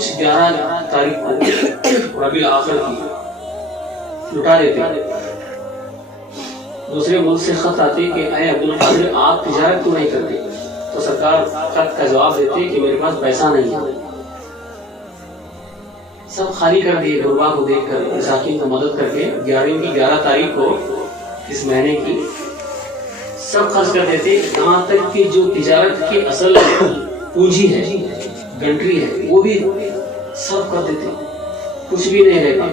کچھ 11 تاریخ کو ربیع الاخر کی لٹا دیتے. دوسرے ملک سے خط آتے کہ اے عبدالقادر آپ تجارت کیوں نہیں کرتے؟ تو سرکار خط کا جواب دیتے کہ میرے پاس پیسہ نہیں ہے. سب خالی کر دیے. غربا کو دیکھ کر مساکین کو مدد کر کے 11 تاریخ کو اس مہینے کی سب خرچ کر دیتے. یہاں تک کہ جو تجارت کی اصل پونجی ہے، گنٹری ہے، وہ بھی سب کر دیتے. کچھ بھی نہیں رہتا.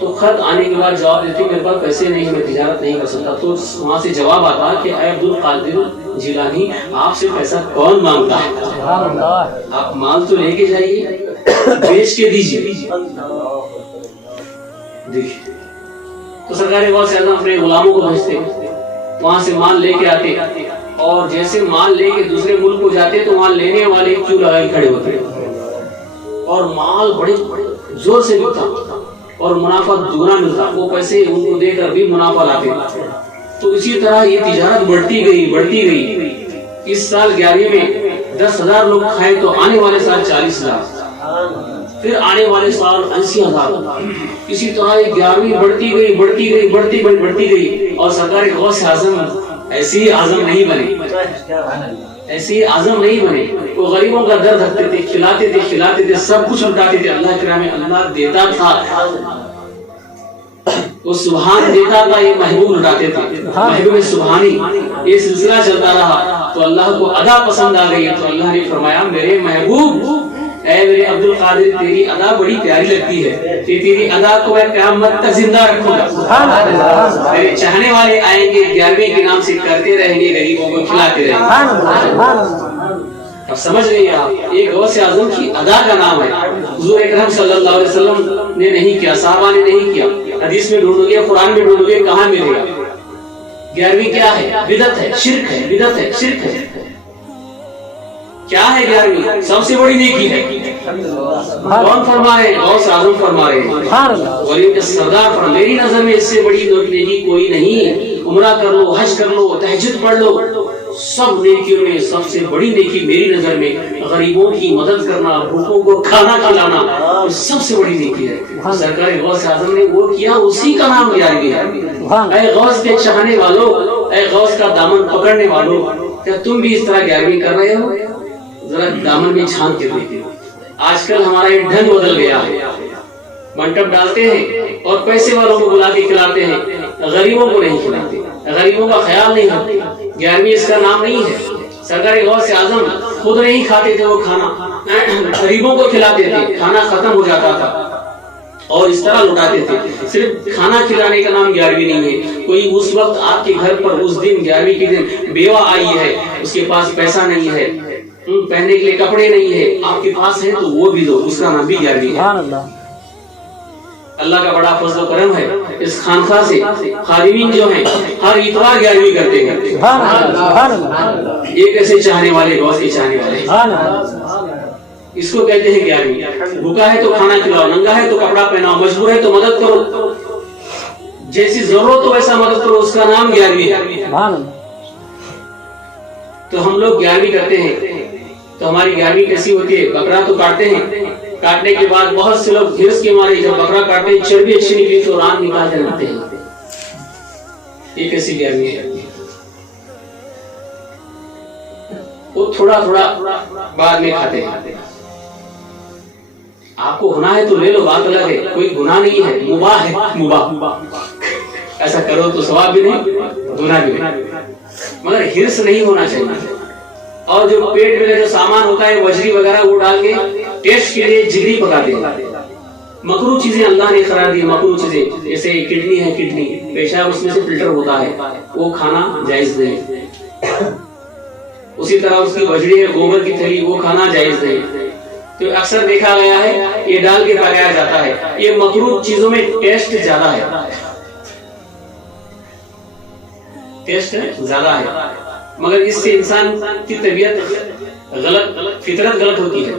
تو خط آنے کے بعد جواب دیتے میرے پاس پیسے نہیں ہیں، میں تجارت نہیں کر سکتا. تو وہاں سے جواب آتا کہ اے عبدالقادر جیلانی آپ سے پیسہ کون مانگتا ہے؟ آپ مال تو لے کے جائیے، بیچ کے دیجیے. دیکھیے تو سرکار غوث اعظم اپنے غلاموں کو بھیجتے، وہاں سے مال لے کے آتے، اور جیسے مال لے کے دوسرے ملک کو جاتے تو وہاں لینے والے کیوں لگائے کھڑے ہوتے اور مال بڑے زور سے بکتا اور منافع دگنا ملتا. وہ پیسے ان کو دے کر بھی منافع لاتے. تو اسی طرح یہ تجارت بڑھتی گئی. اس سال 11 میں 10,000 لوگ کھائے تو آنے والے سال 40,000، پھر آنے والے سال 80,000. اسی طرح یہ 11ویں بڑھتی گئی. اور سرکار غوث اعظم ایسے ہی اعظم نہیں بنے. وہ غریبوں کا درد رکھتے تھے، کھلاتے تھے، سب کچھ لٹاتے تھے. اللہ کرام اللہ دیتا تھا، وہ سبحان دیتا تھا، یہ محبوب لٹاتے تھے. محبوب سبحانی یہ سلسلہ چلتا رہا تو اللہ کو ادا پسند آ گئی. تو اللہ نے فرمایا میرے محبوب اے میرے عبدالقادر تیری ادا بڑی پیاری لگتی ہے، تیری ادا کو میں قیامت تک زندہ رکھوں گا. میرے چاہنے والے آئیں گے 11ویں کے نام سے کرتے رہیں گے، غریبوں کو کھلاتے رہیں گے. اب سمجھ رہی ہیں آپ، ایک غوث اعظم کی ادا کا نام ہے. حضور اکرم صلی اللہ علیہ وسلم نے نہیں کیا، صحابہ نے نہیں کیا. حدیث میں ڈھونڈو گے، قرآن میں ڈھونڈو گے، کہاں ملے گا؟ 11ویں کیا ہے؟ بدعت ہے، شرک ہے، بدعت ہے، شرک ہے. کیا ہے 11ویں؟ سب سے بڑی نیکی ہے. کون فرما رہے ہیں؟ غوث اعظم فرما رہے ہیں، غریب کے سردار فرما. میری نظر میں اس سے بڑی نیکی کوئی نہیں. عمرہ کر لو، حج کر لو، تہجد پڑھ لو، سب نیکیوں میں سب سے بڑی نیکی میری نظر میں غریبوں کی مدد کرنا، بھوکوں کو کھانا کھلانا سب سے بڑی نیکی ہے. سرکار غوث اعظم نے وہ کیا، اسی کا نام 11ویں ہے. اے غوث کے چاہنے والوں، اے غوث کا دامن پکڑنے والوں، کیا تم بھی اس طرح 11ویں کر رہے ہو؟ ذرا دامن میں جھانک کے دیکھیں. آج کل ہمارا یہ ڈھنگ بدل گیا ہے. منٹپ ڈالتے ہیں اور پیسے والوں کو بلا کے کھلاتے ہیں، غریبوں کو نہیں کھلاتے، غریبوں کا خیال نہیں رکھتے. 11ویں اس کا نام نہیں ہے. سرکار غوث اعظم خود نہیں کھاتے تھے وہ کھانا، غریبوں کو کھلاتے تھے. کھانا ختم ہو جاتا تھا اور اس طرح لٹاتے تھے. صرف کھانا کھلانے کا نام 11ویں نہیں ہے. کوئی اس وقت آپ کے گھر پر اس دن 11ویں کے دن بیوہ آئی ہے، اس کے پاس پیسہ نہیں ہے، پہننے کے لیے کپڑے نہیں ہے، آپ کے پاس ہے تو وہ بھی دو، اس کا نام بھی 11ویں ہے. اللہ کا بڑا فضل و کرم ہے. اس خانقاہ سے خادمین جو ہیں ہر اتوار 11ویں کرتے ہیں. ایک ایسے چاہنے والے، غوث کے چاہنے والے، اس کو کہتے ہیں 11ویں. بھوکا ہے تو کھانا کھلاؤ، ننگا ہے تو کپڑا پہناؤ، مجبور ہے تو مدد کرو، جیسی ضرورت ہو ویسا مدد کرو، اس کا نام 11ویں ہے. تو ہم لوگ 11ویں کرتے ہیں تو ہماری 11ویں کیسی ہوتی ہے؟ بکرا تو کاٹتے ہیں، کاٹنے کے بعد بہت سے لوگ ہرس کے مارے جب بکرا کاٹتے ہیں چربی اچھی نکلی تو ران نکال کر لاتے ہیں. یہ کیسی 11ویں ہے؟ وہ تھوڑا بعد میں کھاتے ہیں. آپ کو گناہ ہے تو لے لو، بات الگ ہے، کوئی گناہ نہیں ہے، مباح ہے. مباح ایسا کرو تو ثواب بھی نہیں، گناہ بھی نہیں، مگر ہرس نہیں ہونا چاہیے. اور جو پیٹ میں جو سامان ہوتا ہے وجری وغیرہ وہ ڈال کے ٹیسٹ کے لیے جگری پکاتے ہیں. مکروہ چیزیں اللہ نے قرار دی. مکروہ چیزیں جیسے کڈنی ہے، کڈنی پیشاب اس میں سے فلٹر ہوتا ہے، وہ کھانا جائز نہیں. اسی طرح اس کی وجری ہے، گوبر کی تھیلی، وہ کھانا جائز نہیں. تو اکثر دیکھا گیا ہے یہ ڈال کے پکایا جاتا ہے. یہ مکروہ چیزوں میں ٹیسٹ زیادہ ہے، ٹیسٹ زیادہ ہے، مگر اس سے انسان کی طبیعت غلط، فطرت غلط ہوتی ہے.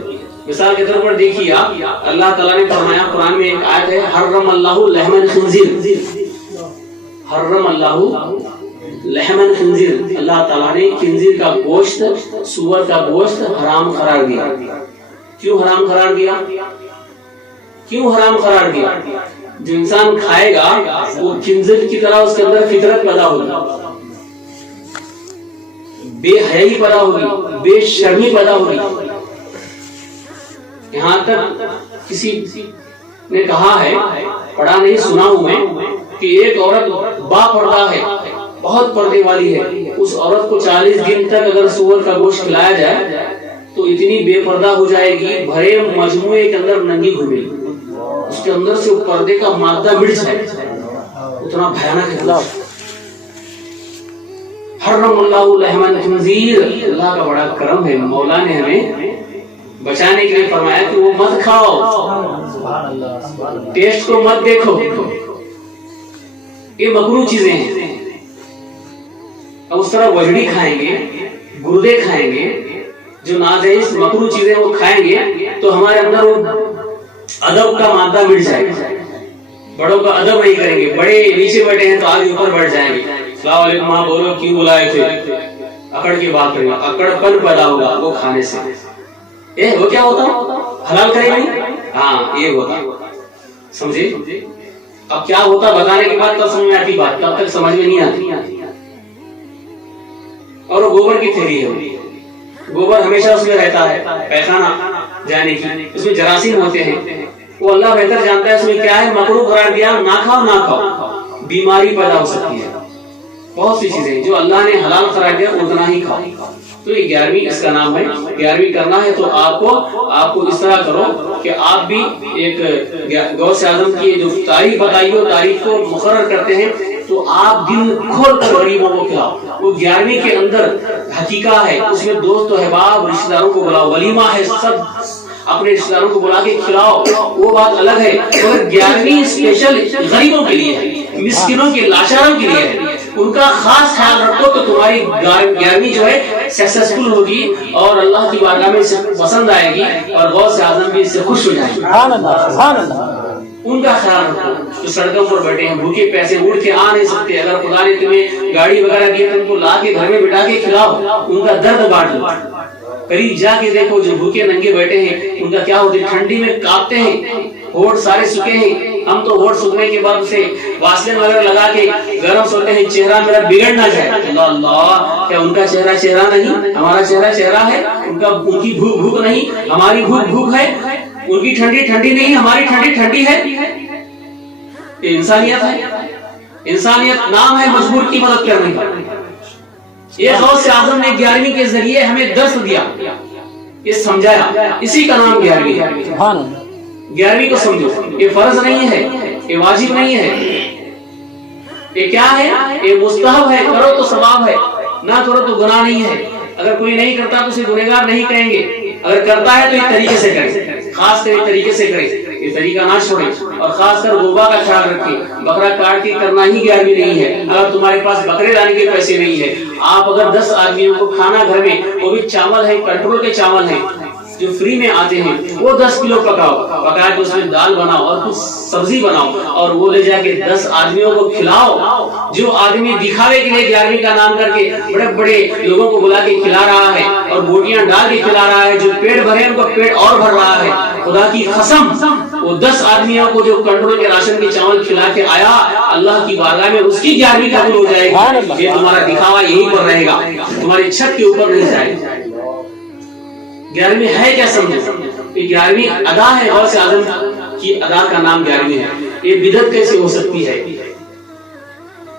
مثال کے طور پر دیکھیے آپ، اللہ تعالیٰ نے فرمایا قرآن میں ایک آیت ہے، حرم اللہ لحم الخنزیر، حرم اللہ لحمن خنزیر، اللہ تعالیٰ نے خنزیر کا گوشت، سور کا گوشت حرام قرار دیا. کیوں حرام قرار دیا؟ کیوں حرام قرار دیا؟ جو انسان کھائے گا وہ خنزیر کی طرح اس کے اندر فطرت پیدا ہوگی، بے حیائی پیدا ہوگی، بے شرمی پیدا ہوگی. یہاں تک کسی نے کہا ہے، پڑھا نہیں سنا ہوں میں، کہ ایک عورت با پردہ ہے، بہت پردے والی ہے، اس عورت کو 40 دن تک اگر سور کا گوشت کھلایا جائے تو اتنی بے پردہ ہو جائے گی، بھرے مجموعے کے اندر ننگی گھومے گی، اس کے اندر سے پردے کا مادہ مٹ جائے، اتنا بھیانک ہے. حرم اللہ لحم الخنزیر، اللہ کا بڑا کرم ہے، مولا نے ہمیں بچانے کے لیے فرمایا کہ وہ مت کھاؤ، ٹیسٹ کو مت دیکھو، یہ مکروہ چیزیں ہیں. اب اس طرح وجڑی کھائیں گے، گردے کھائیں گے، جو ناجائز مکروہ چیزیں وہ کھائیں گے تو ہمارے اندر وہ ادب کا مادہ مٹ جائے گا. بڑوں کا ادب نہیں کریں گے، بڑے نیچے بیٹھے ہیں تو آگے اوپر بڑھ جائیں گے. السلام علیکم، ہاں بولو، کیوں بلائے تھے، اکڑ کی بات کریں گے، اکڑ پن پیدا ہوگا وہ کھانے سے. وہ کیا ہوتا حلال کریں گے، ہاں یہ ہوتا. سمجھے؟ اب کیا ہوتا بتانے کے بعد تب سمجھ میں آتی بات، تب تک سمجھ میں نہیں آتی. اور وہ گوبر کی تھیری ہے، گوبر ہمیشہ اس میں رہتا ہے، پیخانہ جانے کی، اس میں جراثیم ہوتے ہیں، وہ اللہ بہتر جانتا ہے اس میں کیا ہے. مکروہ قرار دیا، نہ کھاؤ نہ کھاؤ، بیماری پیدا ہو سکتی ہے. بہت سی چیزیں جو اللہ نے حلال قرار دیا اتنا ہی کھاؤ. تو یہ 11ویں اس کا نام ہے. 11ویں کرنا ہے تو آپ کو اس طرح کرو کہ آپ بھی ایک غوث اعظم کی جو تاریخ بتائی ہو، تاریخ کو مقرر کرتے ہیں تو آپ دل کھول کر غریبوں کو کھلاؤ. وہ 11ویں کے اندر حقیقہ ہے، اس میں دوست و احباب رشتہ داروں کو بلاؤ، ولیمہ ہے، سب اپنے رشتہ داروں کو بلا کے کھلاؤ، وہ بات الگ ہے. مگر 11ویں اسپیشل غریبوں کے لیے ہے، مسکینوں کے، لاچاروں کے لیے ہے. ان کا خاص خیال رکھو تو تمہاری 11ویں جو ہے سکسیسفل ہوگی اور اللہ کی بارگاہ میں اسے پسند آئے گی اور غوث اعظم بھی اس سے خوش ہو جائے گی. ان کا خیال رکھو. جو سڑکوں پر بیٹھے ہیں بھوکے پیسے اڑ کے آ نہیں سکتے، اگر خدا نے تمہیں گاڑی وغیرہ دی تو ان کو لا کے گھر میں بٹھا کے کھلاؤ، ان کا درد بانٹ لو. قریب جا کے دیکھو جو بھوکے ننگے بیٹھے ہیں ان کا کیا ہوتا ہے، ٹھنڈی میں کاپتے ہیں، ہوٹ سارے سکے ہیں. ہم تو ہوٹ سکنے کے بعد اسے واسلین وغیرہ لگا کے گرم سوتے ہیں چہرہ میرا بگڑ نہ جائے. اللہ اللہ، کیا ان کا چہرہ چہرہ نہیں، ہمارا چہرہ چہرہ ہے. ان کی بھوک بھوک نہیں، ہماری بھوک بھوک ہے. ان کی ٹھنڈی ٹھنڈی نہیں، ہماری ٹھنڈی ٹھنڈی ہے. یہ انسانیت ہے. انسانیت نام ہے مجبور کی مدد کرنے کا. یہ غوث اعظم نے 11ویں کے ذریعے ہمیں درس دیا، یہ سمجھایا، اسی کا نام 11ویں ہے. 11ویں کو سمجھو. یہ فرض نہیں ہے، یہ واجب نہیں ہے، یہ کیا ہے، یہ مستحب ہے. کرو تو ثواب ہے، نہ کرو تو گناہ نہیں ہے. اگر کوئی نہیں کرتا تو اسے گنہگار نہیں کہیں گے، اگر کرتا ہے تو اس طریقے سے کرے، خاص کر اس طریقے سے کرے، یہ طریقہ نہ چھوڑے. اور خاص کر غوبا کا خیال رکھیں. بکرا کاٹ کے کرنا ہی 11ویں نہیں ہے. اگر تمہارے پاس بکرے لانے کے پیسے نہیں ہے، آپ اگر 10 آدمیوں کو کھانا گھر میں، وہ بھی چاول ہے، کنٹرول کے چاول ہیں جو فری میں آتے ہیں، وہ 10 کلو پکاؤ، پکا کے اس میں دال بناؤ اور کچھ سبزی بناؤ اور وہ لے جا کے 10 آدمیوں کو کھلاؤ. جو آدمی دکھاوے کے لیے 11ویں کا نام کر کے بڑے بڑے لوگوں کو بلا کے کھلا رہا ہے اور بوٹیاں ڈال کے کھلا رہا ہے، جو پیٹ بھرے ان کو پیٹ اور بھر رہا ہے، خدا کی قسم وہ 10 آدمیوں کو جو کنٹرول کے راشن کے چاول کھلا کے آیا، اللہ کی بارگاہ میں اس کی 11ویں قبول ہو جائے گی. یہ تمہارا دکھاوا یہیں پر رہے گا، تمہاری چھت کے اوپر نہیں جائے گا. 11ویں ہے کیا سمجھے؟ یہ 11ویں ادا ہے، غوث اعظم کی ادا کا نام 11ویں ہے. یہ بدعت کیسے ہو سکتی ہے،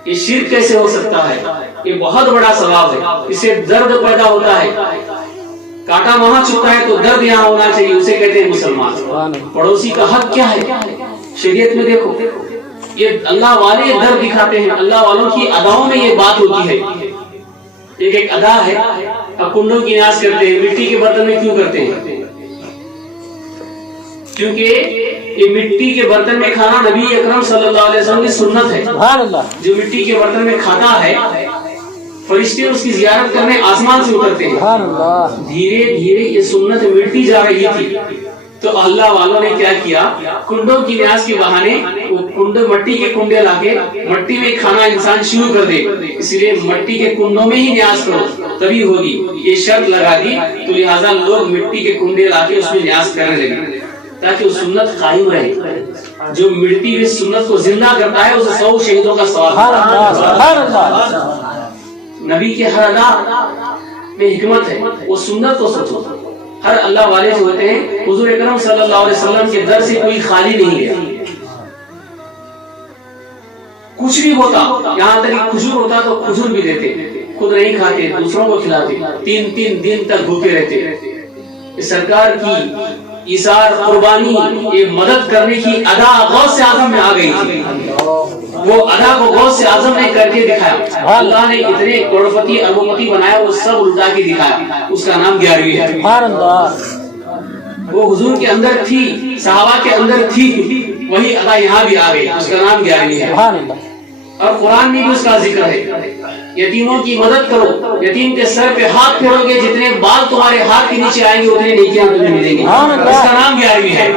یہ شرک کیسے ہو سکتا ہے؟ یہ بہت بڑا ثواب ہے. اس سے درد پیدا ہوتا ہے. کانٹا وہاں چھپتا ہے تو درد یہاں ہونا چاہیے، اسے کہتے ہیں مسلمان. پڑوسی کا حق کیا ہے شریعت میں؟ دیکھو یہ اللہ والے درد دکھاتے ہیں، اللہ والوں کی اداؤں میں یہ بات ہوتی ہے. ایک ادا ہے. اب کنڈوں کی نیاز کرتے ہیں، مٹی کے برتن میں کیوں کرتے ہیں؟ کیونکہ یہ مٹی کے برتن میں کھانا نبی اکرم صلی اللہ علیہ وسلم کی سنت ہے. جو مٹی کے برتن میں کھاتا ہے فرشتے اس کی زیارت کرنے آسمان سے اترتے ہیں. دھیرے دھیرے یہ سنت مٹی جا رہی تھی. تو اللہ والوں نے کیا کیا, کنڈوں کی نیاز کے بہانے وہ کنڈے, مٹی کے کنڈے لا کے مٹی میں کھانا انسان شروع کر دے, اس لیے مٹی کے کنڈوں میں ہی نیاز کرو تبھی ہوگی, یہ شرط لگا دی. تو لہٰذا لوگ مٹی کے کنڈے لا کے اس میں نیاز کرنے لگے تاکہ وہ سنت قائم رہے. جو مٹی ہوئی سنت کو زندہ کرتا ہے اسے 100 شہیدوں کا ثواب. نبی کے ہر ادا میں حکمت ہے, وہ سنت کو سوچو. ہر اللہ والے جو ہوتے ہیں حضور اکرم صلی اللہ علیہ وسلم کے در سے کوئی خالی نہیں گیا. کچھ بھی ہوتا, یہاں تک کہ کھجور ہوتا تو کھجور بھی دیتے, خود نہیں کھاتے دوسروں کو کھلاتے, 3 دن تک بھوکے رہتے. سرکار کی ایثار قربانی, یہ مدد کرنے کی ادا غوث اعظم میں آ گئی تھی. وہ ادا کو غوث اعظم نے کر کے دکھایا. اللہ نے اتنے کروڑپتی اربپتی بنایا, وہ سب الٹا کے دکھایا. اس کا نام 11ویں ہے. وہ حضور کے اندر تھی, صحابہ کے اندر تھی, وہی ادا یہاں بھی آ گئی. اس کا نام 11ویں ہے. اور قرآن میں بھی اس کا ذکر ہے. یتیموں کی مدد کرو, یتیم کے سر پہ ہاتھ پھیرو گے, جتنے بال تمہارے ہاتھ کے نیچے آئیں گے اتنے نیکیاں تمہیں ملیں گی. اس کا نام 11ویں ہے.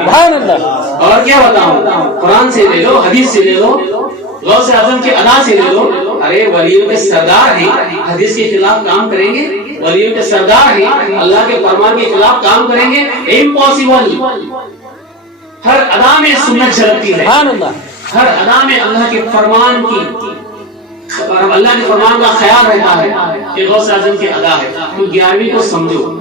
اور کیا بتاؤں, قرآن سے لے لو, حدیث سے لے لو, غوث اعظم کے ادا سے لے لو. ارے ولیوں کے سردار ہیں, حدیث کے خلاف کام کریں گے؟ ولیوں کے سردار ہیں, اللہ کے فرمان کے خلاف کام کریں گے؟ امپاسبل. ہر ادا میں سنت جھلکتی ہے, ہر ادا میں اللہ کے فرمان کی, اللہ کے فرمان کا خیال رہتا ہے کہ غوث اعظم کی ادا ہے. تو 11ویں کو سمجھو.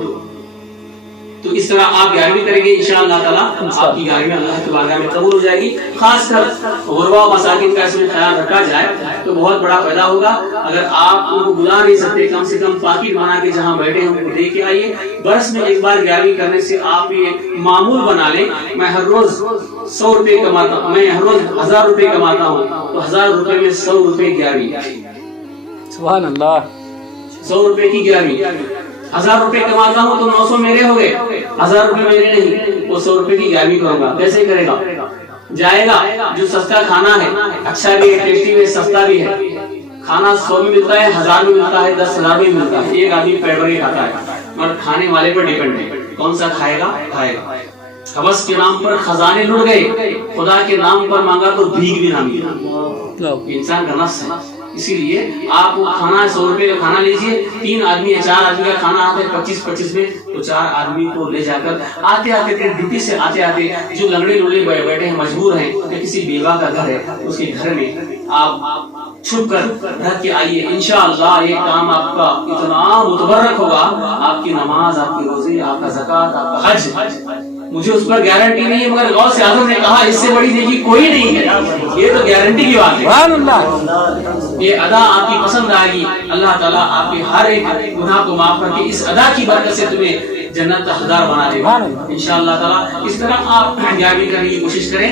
تو اس طرح آپ 11ویں کریں گے انشاءاللہ تعالیٰ, آپ کی 11ویں اللہ کی بارگاہ میں قبول ہو جائے گی. خاص کر غربا و مساکین کا اس میں خیال رکھا جائے تو بہت بڑا فائدہ ہوگا. اگر آپ ان کو بلا نہیں سکتے, کم سے کم پاکٹ بنا کے جہاں بیٹھے ہیں ان کو دے کے آئیے. برس میں ایک بار 11ویں کرنے سے آپ یہ معمول بنا لیں. میں ہر روز 100 روپے کماتا ہوں, میں ہر روز 1000 روپے کماتا ہوں, تو 1000 روپے میں 100 روپے 11ویں. سبحان اللہ. 100 روپے کی 11ویں. 1000 روپے کماتا ہوں تو 900 میرے ہو گئے, 1000 روپے میرے نہیں. وہ 100 روپے کی 11ویں کروں گا. کیسے کرے گا؟ جائے گا, جو سستا کھانا ہے, اچھا بھی ہے, ٹیسٹی بھی ہے, سستا بھی ہے, کھانا 100 میں ملتا ہے, 1000 میں ملتا ہے, 10,000 میں ملتا ہے. ایک آدمی پیٹ بھر کے کھاتا ہے, مگر کھانے والے پر ڈیپینڈ ہے, کون سا کھائے گا کھائے گا. حوث کے نام پر خزانے لٹ گئے, خدا کے نام پر مانگا تو بھیک بھی نہ ملا. انسان کا نفس ہے. اسی لیے آپ کھانا 100 روپے کا کھانا لیجئے, 3 آدمی یا 4 آدمی کا کھانا آتا ہے 25-25 میں, تو 4 آدمی کو لے جا کر آتے آتے ڈیوٹی سے آتے آتے جو لنگڑے لوڑے بیٹھے ہیں مجبور ہیں, کہ کسی بیوہ کا گھر ہے اس کے گھر میں آپ چھپ کر رکھ کے آئیے. انشاءاللہ یہ کام آپ کا اتنا متبرک ہوگا, آپ کی نماز, آپ کی روزی, آپ کا زکوٰۃ, آپ کا حج, مجھے اس پر گارنٹی نہیں ہے, مگر غوث اعظم نے کہا اس سے بڑی نیکی کوئی نہیں ہے. یہ تو گارنٹی کی بات ہے. یہ ادا آپ کی پسند آئے گی. اللہ تعالیٰ آپ کے ہر ایک گناہ کو معاف کر کے اس ادا کی برکت سے تمہیں جنت کا حقدار بنا دے گا انشاءاللہ تعالیٰ. اس طرح آپ 11ویں کرنے کی کوشش کریں.